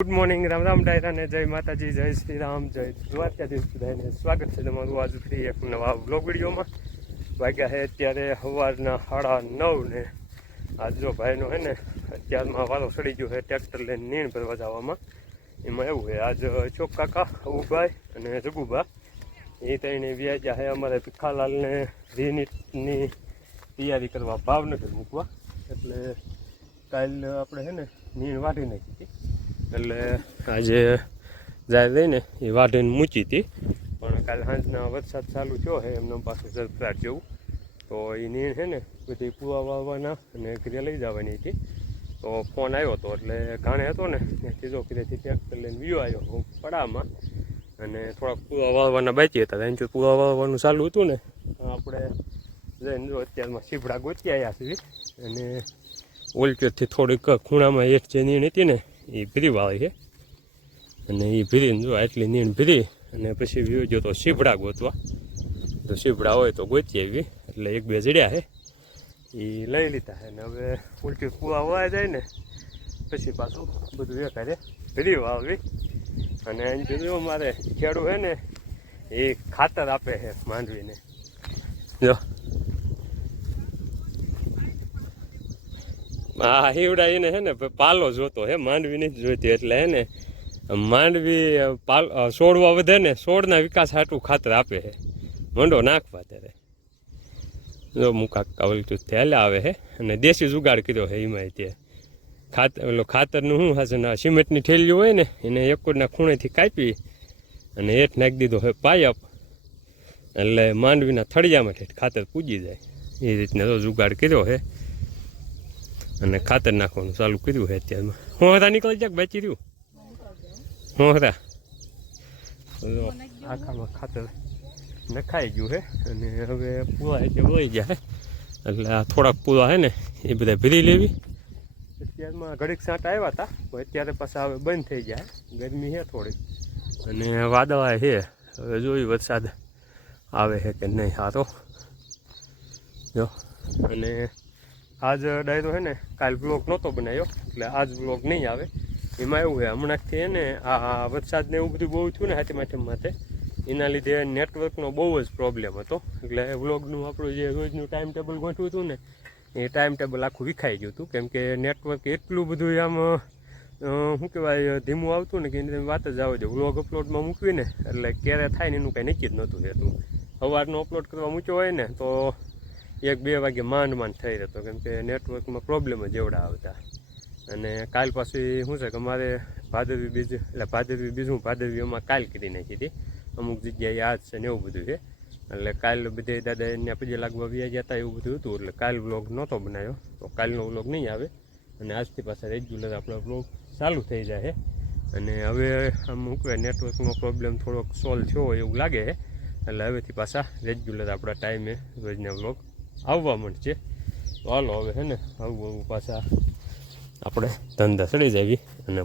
Good morning, Ram Ram ડાયરા ને જય માતાજી, જય શ્રી રામ, જય દ્વારકાધીશ બધાને સ્વાગત છે તમારું આજ ફરી એક નવા બ્લોગ વિડીયોમાં. વાગ્યા છે અત્યારે સવારના 9:30 ને આજ જો ભાઈનો હે ને અત્યારમાં વારો સડી ગયો છે ટ્રેક્ટર લઈને નીણ ભરવા જવામાં. એમાં એવું છે આજ ચોક કાકા, અબુભાઈ અને જગુબા એ ત્રણે વ્યાજ્યા છે અમારે ભીખાલાલને રીનીટની તૈયારી કરવા ભાવનગર મૂકવા. એટલે કાલે આપણે છે ને નીણ વાટી નાખી હતી, એટલે આજે જાય રહીને એ વાઢીને મૂકી હતી. પણ કાલે સાંજના વરસાદ ચાલુ થયો છે એમના પાસે ઝડફરાટ જેવું, તો એ નીણ છે ને બધી પૂવા વાવવાના અને ઘરે લઈ જવાની હતી. તો ફોન આવ્યો હતો એટલે ઘાણે હતો ને ત્રીજો ઘરેથી ટ્રેક્ટર લઈને વિયો આવ્યો હું પડામાં, અને થોડાક પૂવા વાવવાના બાકી હતા. એમ જો પૂવા વાવવાનું ચાલુ હતું ને આપણે જઈને જો અત્યારમાં સીભડા ગોતી આવ્યા છીએ. અને ઓલચોથી થોડીક ખૂણામાં એક જે નીણ હતી ને એ ભીરી વાળી છે, અને એ ભીરીને જો આટલી નીણ ભીરી અને પછી વ્યૂ જો તો સીભડા ગોતવા. તો સીભડા હોય તો ગોતી આવી, એટલે એક બે જડ્યા છે એ લઈ લીધા છે. ને હવે ઉલટી કૂવા વાય જાય ને પછી પાછું બધું એકારે ભીરી વાવવી. અને એમ જો મારે ખેડૂ છે ને એ ખાતર આપે છે માંડવીને. જો હા, હીવડા એને હે ને પાલો જોતો હે, માંડવી નથી જોઈતી. એટલે હે ને માંડવી છોડવા વધે ને છોડના વિકાસ હાટું ખાતર આપે છે મંડો નાખવા. ત્યારે જો મુકા કાવલતું થયેલા આવે છે, અને દેશી જુગાડ કર્યો છે એમાં. તે ખાતરનું શું હશે ને સિમેન્ટની થેલીઓ હોય ને એને એકના ખૂણેથી કાપી અને હેઠ નાખી દીધો છે પાયપ, એટલે માંડવીના થળિયામાં ખાતર પૂજી જાય. એ રીતના તો જુગાડ કર્યો છે અને ખાતર નાખવાનું ચાલુ કર્યું છે અત્યારમાં. હોહરા નીકળી જાય બચી રહ્યું હોહરા આખામાં ખાતર નખાઈ ગયું છે. અને હવે પૂરા એટલે વળી ગયા છે, એટલે આ થોડાક પૂરા છે ને એ બધા ભરી લેવી. અત્યારમાં ઘડીક સાંટ આવ્યા હતા પણ અત્યારે પાછા હવે બંધ થઈ ગયા. ગરમી છે થોડીક અને વાદળા છે. હવે જોયું વરસાદ આવે છે કે નહીં. સારો જો. અને આજ ડાયરો છે ને કાલ બ્લોગ નહોતો બનાવ્યો, એટલે આજ બ્લોગ નહીં આવે. એમાં એવું છે હમણાંથી છે ને આ વરસાદને એવું બધું બહુ થયું ને હાથી માટે, એના લીધે નેટવર્કનો બહુ જ પ્રોબ્લેમ હતો. એટલે વ્લોગનું આપણું જે રોજનું ટાઈમ ટેબલ ગોઠવ્યું હતું ને એ ટાઈમ ટેબલ આખું વિખાઈ ગયું હતું. કેમ કે નેટવર્ક એટલું બધું આમ શું કહેવાય ધીમું આવતું ને કે એની વાત જ આવે છે. વ્લોગ અપલોડમાં મૂકવી ને એટલે ક્યારે થાય ને એનું કાંઈ નક્કી જ નહોતું રહેતું. સવારનો અપલોડ કરવા મૂક્યો હોય ને તો 1-2 વાગે માંડ થઈ રહેતો, કેમ કે નેટવર્કમાં પ્રોબ્લેમ જ એવડા આવતા. અને કાલ પાછી શું છે કે અમારે ભાદરવી બીજ, એટલે ભાદરવી બીજું ભાદરવી એમાં કાલ કરી નાખી હતી. અમુક જગ્યાએ આજ છે ને એવું બધું છે. એટલે કાલ બધે દાદા એને પજે લાગવા વ્યા ગયા હતા એવું બધું હતું. એટલે કાલ વ્લોગ નહોતો બનાવ્યો, તો કાલનો વ્લોગ નહીં આવે. અને આજથી પાછા રેગ્યુલર આપણો વ્લોગ ચાલુ થઈ જાય. અને હવે આમ શું કહેવાય નેટવર્કનો પ્રોબ્લેમ થોડોક સોલ્વ થયો હોય એવું લાગે છે. એટલે હવેથી પાછા રેગ્યુલર આપણા ટાઈમે રોજના વ્લોગ આવવા મળશે. તો હાલો હવે છે ને આવું પાછા આપણે ધંધા ચડી જાવી અને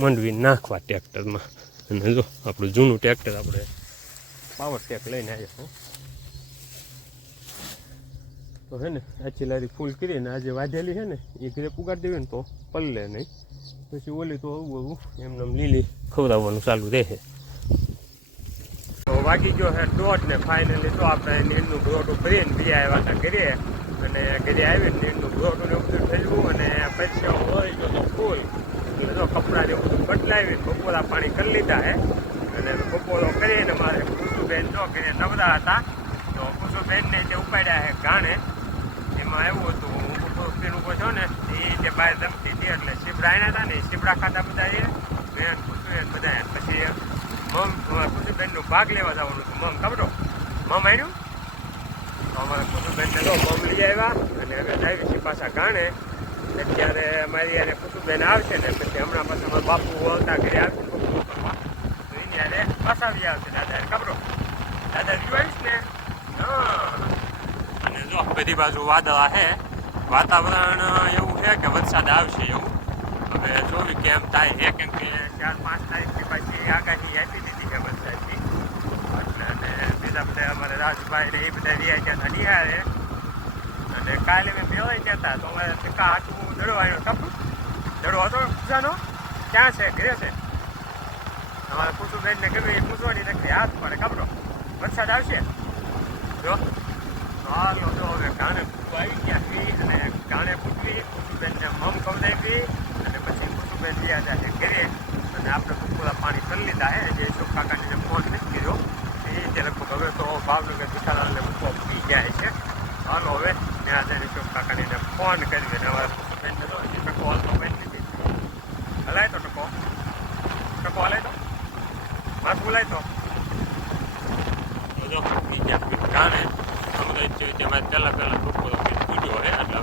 મંડવી નાખવા ટ્રેક્ટરમાં. અને જો આપણું જૂનું ટ્રેક્ટર આપણે પાવર ટેક લઈને આવ્યા. તો છે ને આછી લારી ફૂલ કરીને આજે વાઢેલી છે ને એ ઘરે પુગાડી દેવી ને તો પલ્લે નહીં. પછી ઓલી તો આવું એમને લીલી ખવડાવવાનું ચાલુ રહે. તો વાગી ગયો છે 1:30 ને ફાઇનલી તો આપણે નીરનું ગ્રોટું ભરીને બી આવ્યા હતા ઘરે. અને ઘરે આવીને નીરનું ગ્રોટું ને એવું બધું ઠેલવું અને પછી હોય ગયો તો ફૂલ. એટલે જો કપડાં એવું બધું બદલાવી બપોરા પાણી કરી લીધા છે. અને બપોરો કરીને મારે કુસુબેન જો ઘરે નવરા હતા તો કુસુબેનને તે ઉપાડ્યા છે ઘાણે. એમાં એવું હતું હું કુસુબેન ઉભો છો ને એ જે બહાર રમતી હતી એટલે સીબડા આવ્યા હતા ને સીબડા ખાતા બધા એ બેન કુસુબેન બધા. પછી કુસુબેનનું ભાગ લેવા જવાનું હતું. મમ ખબરો મમ આવ્યું તો અમારા કુસુબેનને તો મમ લઈ આવ્યા. અને હવે આવી છીએ પાછા ઘાણે. અત્યારે મારી યારે કુસુબેન આવશે ને પછી હમણાં પાછા મારા બાપુ આવતા ઘરે આવશે કરવા તો એની યારે પાછા આવી આવશે દાદા ખબરો. દાદા જોઈશ ને હા. અને જો બધી બાજુ વાદળા છે, વાતાવરણ એવું છે કે વરસાદ આવશે એવું. હવે જોવી કેમ થાય છે, કેમ કે 4-5 તારીખની પાછી આગાહી આપી દીધી છે વરસાદની. એટલે અને બીજા બધા અમારે રાજભાઈ ને એ બધા રહ્યા ત્યાં હતા નિહાળે. અને કાલે મેં બેવાઈ ગયા હતા તો અમારે ટીકા હાથું દડો આવ્યો. દડો હતો પૂજાનો ક્યાં છે? ઘરે છે. તમારે કુસુમબેનને ગમે એ પૂછવાની નથી, હાથ પડે ખબરો વરસાદ આવશે જો. હાલો જો હવે ગાણે પૂછવા આવી ગયા છે અને ગાણે પૂછવી કુસુમબેનને મમ ખવડાવી અને પછી કુસુમબેન ગયા જાય ઘરે અને આપણે પૂરા પાણી કરી લીધા હે. જે અશોક કાકાને ફોન નથી કર્યો એ તે લગભગ હવે તો ભાવનગર વિશાલાલને મૂકવા પી જાય છે. હાલો હવે ત્યાં જઈને અશોક કાકાને ફોન કરી દે. હવે કુસુમબેનને તો હજી ટકો હાલતો બેન નથી. હલાય તો ટકો હલાય તો માથું બોલાય તો જો બીજા ગાણે તેમાં પહેલાં ટૂંકો તો પૂછ્યો હે એટલે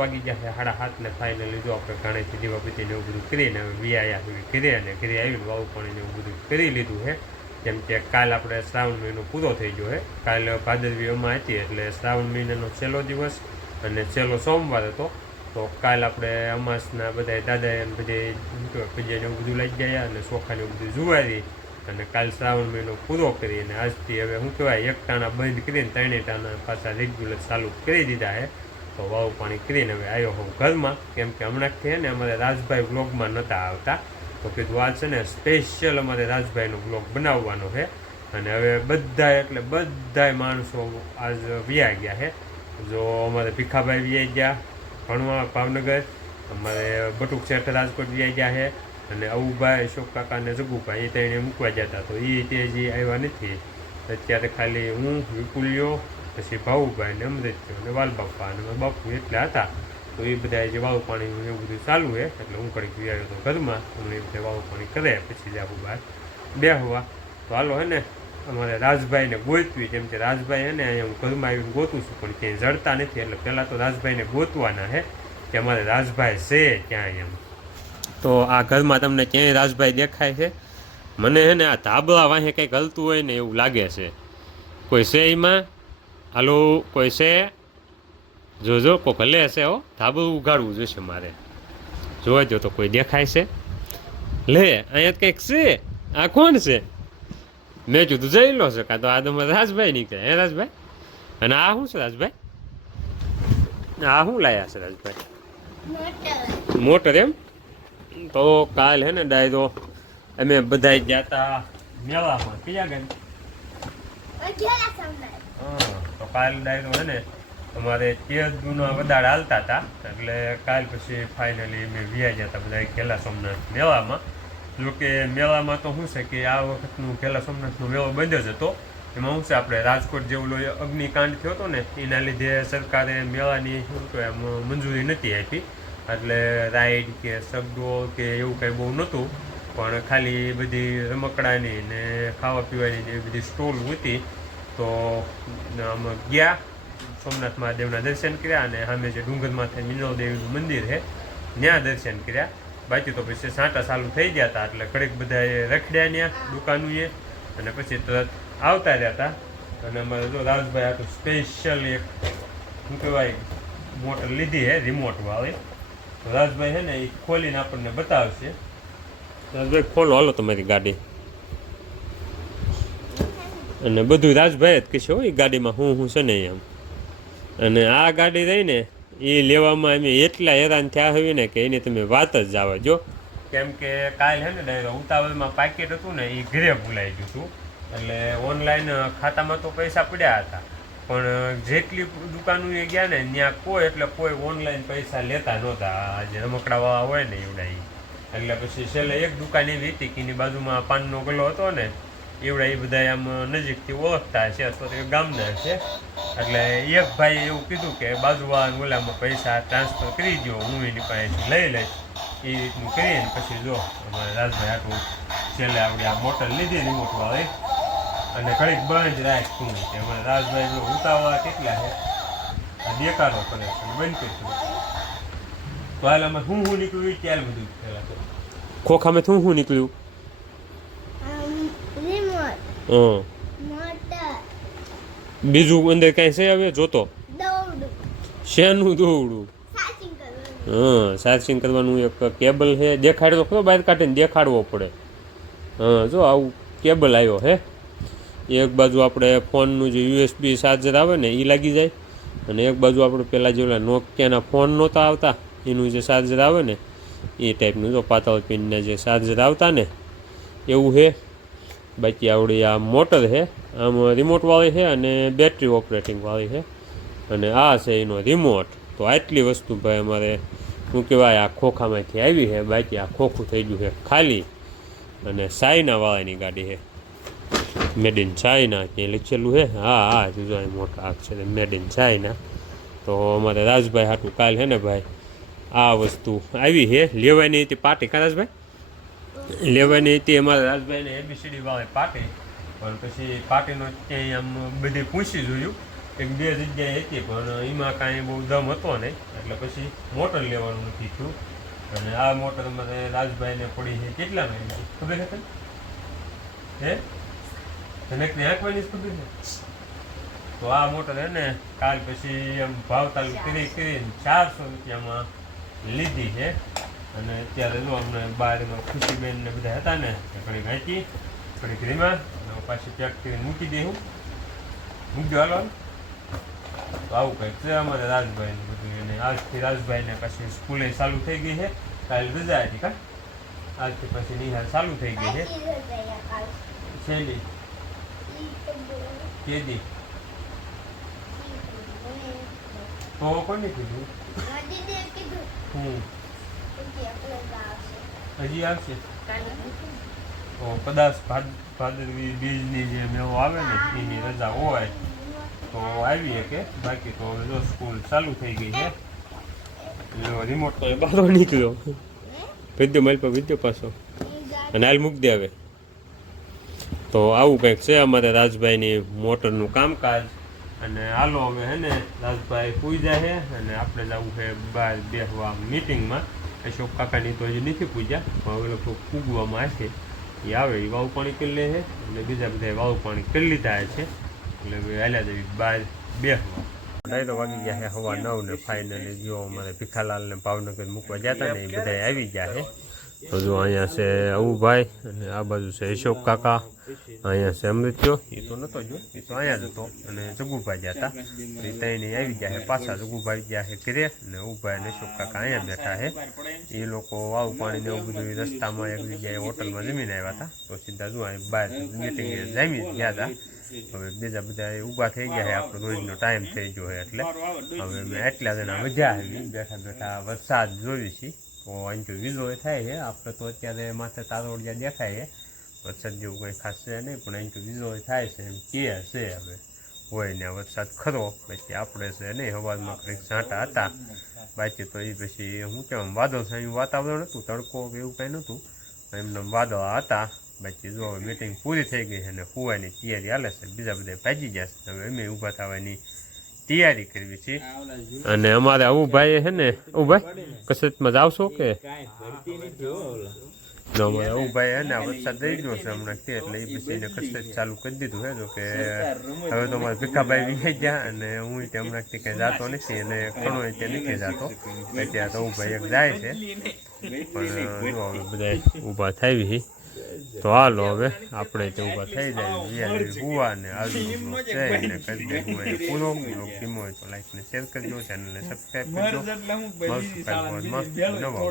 વાગી ગયા છે 7:30 ને ફાઇનલી જો આપણે ઘાણેથી દીવાબત્તીને એવું બધું કરીને હવે વિયાયા ઘરે અને ઘરે આવીને વાવું પાણીને એવું બધું કરી લીધું છે. કેમ કે કાલ આપણે શ્રાવણ મહિનો પૂરો થઈ ગયો છે. કાલ ભાદરવી અમા હતી એટલે શ્રાવણ મહિનાનો છેલ્લો દિવસ અને છેલ્લો સોમવાર હતો. તો કાલ આપણે અમાસના બધા દાદા બધે પૂજાને એવું બધું લઈ ગયા અને ચોખાને એવું બધું જુવારી અને કાલ શ્રાવણ મહિનો પૂરો કરી અને આજથી હવે શું કહેવાય એક ટાણા બંધ કરીને 3 ટાણા પાછા રેગ્યુલર ચાલુ કરી દીધા છે. તો વાવ પાણી કરીને હવે આવ્યો હોઉં ઘરમાં. કેમ કે હમણાંથી છે ને અમારે રાજભાઈ વ્લોગમાં નહોતા આવતા તો કીધું આ છે ને સ્પેશિયલ અમારે રાજભાઈનો વ્લોગ બનાવવાનો છે. અને હવે બધાય માણસો આજ વ્યા ગયા છે. જો અમારે ભીખાભાઈ વ્યાઈ ગયા ભણવા ભાવનગર, અમારે બટુક શેઠ રાજકોટ વ્યાઈ ગયા છે અને અવુભાઈ અશોક કાકા અને જગુભાઈ એ તેને મૂકવા જતા તો એ તે હજી આવ્યા નથી. અત્યારે ખાલી હું વિપુલિયો પછી ભાવુભાઈ ને અમૃત્યો અને વાલબાપા અને બાપુ એટલા હતા. તો એ બધા જે વાવ પાણી એવું બધું ચાલુ છે એટલે હું કડીક વ્યાયો તો ઘરમાં હું એ બધા વાવ પાણી કરે પછી જ આવું બહાર બેહવા. તો હાલો હે ને અમારે રાજભાઈને ગોતવી. કેમ કે રાજભાઈ હે ને અહીંયા હું ઘરમાં આવીને ગોતું છું પણ ક્યાંય જડતા નથી. એટલે પહેલાં તો રાજભાઈને ગોતવાના છે કે અમારે રાજભાઈ છે ક્યાં એમ. તો આ ઘરમાં તમને ક્યાંય રાજભાઈ દેખાય છે? મને હે ને આ ધાબળા વાંહે કંઈક હલતું હોય ને એવું લાગે છે. કોઈ છે એમાં? હાલો કોઈ છે? જોજો કોઈક હલે છે હો. ધાબળું ઉગાડવું જોઈશે મારે. જોજો તો કોઈ દેખાય છે? લે અહીંયા કંઈક છે. આ કોણ છે? મેં કીધું જઈ લો છે કાં તો આ તમારે રાજભાઈ નીકળે. હે રાજભાઈ? અને આ શું છે રાજભાઈ? આ શું લાયા છે રાજભાઈ? મોટર એમ? તો કાલ હે ને ડાયરો અમે બધા ગયા હતા મેળામાં. કયા ગયા? તો કાલ ડાયરો હે ને અમારે તેજના વધારે હાલતા હતા એટલે કાલ પછી ફાઇનલી અમે વ્યા ગયા હતા બધા ઘેલા સોમનાથ મેળામાં. જોકે મેળામાં તો શું છે કે આ વખતનું ઘેલા સોમનાથનો મેળો બંધ જ હતો. એમાં શું છે આપણે રાજકોટ જેવું અગ્નિકાંડ થયો હતો ને એના લીધે સરકારે મેળાની શું કહેવાય મંજૂરી નથી આપી. એટલે રાઈડ કે સગડો કે એવું કંઈ બહુ નહોતું પણ ખાલી બધી રમકડાની ને ખાવા પીવાની ને એવી બધી સ્ટોલ હતી. તો આમાં ગયા સોમનાથ મહાદેવના દર્શન કર્યા અને સામે જે ડુંગરમાંથી મિનોદેવીનું મંદિર છે ત્યાં દર્શન કર્યા. બાકી તો પછી સાંટા ચાલુ થઈ ગયા હતા એટલે ઘડીક બધાએ રખડ્યા ત્યાં દુકાનોએ અને પછી તરત આવતા રહ્યા હતા. અને અમારે જો રાજભાઈ આટલું સ્પેશિયલ એક શું કહેવાય મોટર લીધી છે રિમોટ વાળી. તો રાજભાઈ છે ને એ ખોલીને આપણને બતાવશે. રાજભાઈ ખોલો હાલો તમારી ગાડી. અને બધું રાજભાઈ જ કહેશે હોય ગાડીમાં હું છે ને એમ. અને આ ગાડી રહીને એ લેવામાં અમે એટલા હેરાન થયા હોય ને કે એની તમે વાત જ જાવા જો. કેમ કે કાલ છે ને ડાયરો ઉતાવળમાં પાકેટ હતું ને એ ઘરે ભૂલાઈ ગયું હતું. એટલે ઓનલાઈન ખાતામાં તો પૈસા પડ્યા હતા પણ જેટલી દુકાનો એ ગયા ને ત્યાં કોઈ ઓનલાઈન પૈસા લેતા નહોતા. જે રમકડાવાળા હોય ને એવડા એટલે પછી છેલ્લે એક દુકાન એવી હતી કે એની બાજુમાં પાનનો ગલ્લો હતો ને એવડા એ બધા આમ નજીકથી ઓળખતા છે અથવા તો ગામના છે. એટલે એક ભાઈએ એવું કીધું કે બાજુવાળા ઓલામાં પૈસા ટ્રાન્સફર કરી દો હું એની પાસેથી લઈ લઈશ. એ રીતનું કરીને પછી જો અમારે રાજભાઈ આટલું છેલ્લે આપણે આ મોટર લીધી રિમોટવાળી અને ઘડીક બંધ રાખતું કે અમારે રાજભાઈ જો ઉતાવળા કેટલા છે આ દેખાડો કરે છે બંધ કરશું. તો હાલ આમાં શું નીકળ્યું ત્યારે બધું પહેલાં તો ખોખામાં શું નીકળ્યું? બીજું અંદર કઈ છે હવે જોતો? શેનું દોવડું? ચાર્જિંગ કરવાનું એક કેબલ છે. દેખાડો ખરો બહાર કાઢીને દેખાડવો પડે. જો આવું કેબલ આવ્યો હે. એક બાજુ આપણે ફોનનું જે USB ચાર્જર આવે ને એ લાગી જાય અને એક બાજુ આપણે પેલા જે ઓલા નોકિયાના ફોન નહોતા આવતા એનું જે ચાર્જર આવે ને એ ટાઈપનું જો પાતળ પિનના જે ચાર્જર આવતા ને એવું છે. બાકી આવડી આ મોટર છે, આમ રિમોટવાળી છે અને બેટરી ઓપરેટિંગવાળી છે, અને આ છે એનો રિમોટ. તો આટલી વસ્તુ ભાઈ અમારે શું કહેવાય આ ખોખામાંથી આવી છે. બાકી આ ખોખું થઈ ગયું છે ખાલી. અને ચાઇનાવાળાની ગાડી છે, મેડ ઇન ચાઇના ત્યાં લખેલું છે. હા જુદો મોટા અક્ષરે મેડ ઇન ચાઇના. તો અમારે રાજભાઈ હાટું કાલ છે ને ભાઈ આ વસ્તુ આવી છે. લેવાની હતી પાર્ટી કા રાજભાઈ? લેવાની હતી અમારે રાજભાઈને ABCD વાળી પાર્ટી, પણ પછી પાર્ટીનો ક્યાંય આમ બધી પૂછી જોયું. 1-2 જગ્યાએ હતી પણ એમાં કાંઈ બહુ દમ હતો નહીં, એટલે પછી મોટર લેવાનું નથી થયું. અને આ મોટર અમારે રાજભાઈને પડી છે કેટલામાં ખબર છે હે? તને આંકવાની જ ખબર છે. તો આ મોટર હે ને કાલ પછી એમ ભાવતાલ કરીને 400 રૂપિયામાં લીધી છે. અને અત્યારે જો અમને બહારમાં ખુશીબેન ને બધા હતા ને ઘણી ઘાંચી ઘણી ઘીમાં પાછી પેક કરીને મૂકી દઉં. મૂકજો હાલો. તો આવું કંઈક છે અમારે રાજભાઈને બધું. અને આજથી રાજભાઈને પછી સ્કૂલે ચાલુ થઈ ગઈ છે. કાલે રજા હતી કા? આજથી પછી નિહાળ ચાલુ થઈ ગઈ છે. છેલ્લી કેદી તો કોને કીધું? હજી આવશે. તો કદાચ ભાદરવી બીજની જે મેળો આવે ને એની રજા હોય તો આવીએ કે. બાકી તો હવે જો સ્કૂલ ચાલુ થઈ ગઈ છે. રિમોટ તો બહાર નીકળ્યો વિદ્યો મારી પર વિદ્યો પાછો અને હાલ મૂકી દે હવે. તો આવું કંઈક છે અમારે રાજભાઈની મોટરનું કામકાજ. અને હાલો હવે હે ને રાજભાઈ પૂજા છે અને આપણે જવું છે બહાર બેસવા મીટિંગમાં. અશોક કાકાની તો હજી નથી પૂજા, પણ હવે લોકો પૂગવામાં આવશે. એ આવે એ વાવ પાણી કરી લે છે અને બીજા બધા વાવ પાણી કરી લીધા છે. એટલે હવે હાલ્યા જવી બહાર બેસવા. ડાયરો વાગી ગયા છે 9:15 ને ફાઇનલી જો અમારે ભીખાલાલને ભાવનગર મૂકવા જતા ને એ બધા આવી ગયા છે. તો જો અહીંયા છે અવુભાઈ અને આ બાજુ છે અશોક કાકા, અહીંયા છે અમૃત્યો. એ તો નહોતો જો, એ તો અહીંયા જ હતો. અને જગુભાઈ જતા એ ત્રણે આવી ગયા છે પાછા. જગુભાઈ ગયા છે ઘરે અને અવુભાઈ અને અશોક કાકા અહીંયા બેઠા છે. એ લોકો વાવ પાણી ને એવું બધું રસ્તામાં એક જગ્યાએ હોટલમાં જમીને આવ્યા હતા. તો સીધા જો બહાર મીટિંગ જમી ગયા હતા. હવે બીજા બધા ઊભા થઈ ગયા છે. આપણો રોજનો ટાઈમ થઈ ગયો છે એટલે હવે અમે એટલા જણા મજા આવી બેઠા બેઠા વરસાદ જોઈ છીએ. તો અહીં તો વીજો થાય છે. આપણે તો અત્યારે માથે તારોડિયા દેખાય છે. વરસાદ જેવું કંઈ ખાસ છે નહીં, પણ અહીં તો વીજો થાય છે એમ કે છે. હવે હોય ને વરસાદ ખરો. પછી આપણે છે નહીં હવારમાં કંઈક છાંટા હતા. બાકી તો એ પછી શું કહેવાય વાદળછાયું વાતાવરણ હતું, તડકો કે એવું કંઈ નહોતું. એમને વાદળા હતા. બાકી જો હવે મીટિંગ પૂરી થઈ ગઈ છે અને સુવાની તૈયારી હાલે છે. બીજા બધા ભાજી ગયા છે. હવે અમે ઊભા થવાની તૈયારી કરવી છે. અને અમારે અવુભાઈ છે ને અવુભાઈ કસરતમાં જાવશો કે? અમારે અવુભાઈ છે ને વરસાદ દઈ ગયો છે હમણાં કે એટલે એ પછી એને કસરત ચાલુ કરી દીધું છે. જો કે હવે તો અમારે ભીખાભાઈ વિખાઈ ગયા અને હું હમણાંથી કંઈ જાતો નથી અને ઘણો ત્યાં નથી જાતો. અત્યારે તો અવુભાઈ એક જાય છે. પણ જો હવે બધા ઊભા થઈ. તો હાલો હવે આપણે તો ઊભા થઈ જાય હુવા ને આજુ છે ને કરી દે હું એને પૂરો ધીમો હોય તો લાઈક ને શેર કરજો, ચેનલને સબસ્ક્રાઈબ કરજો. મસ્ત નવા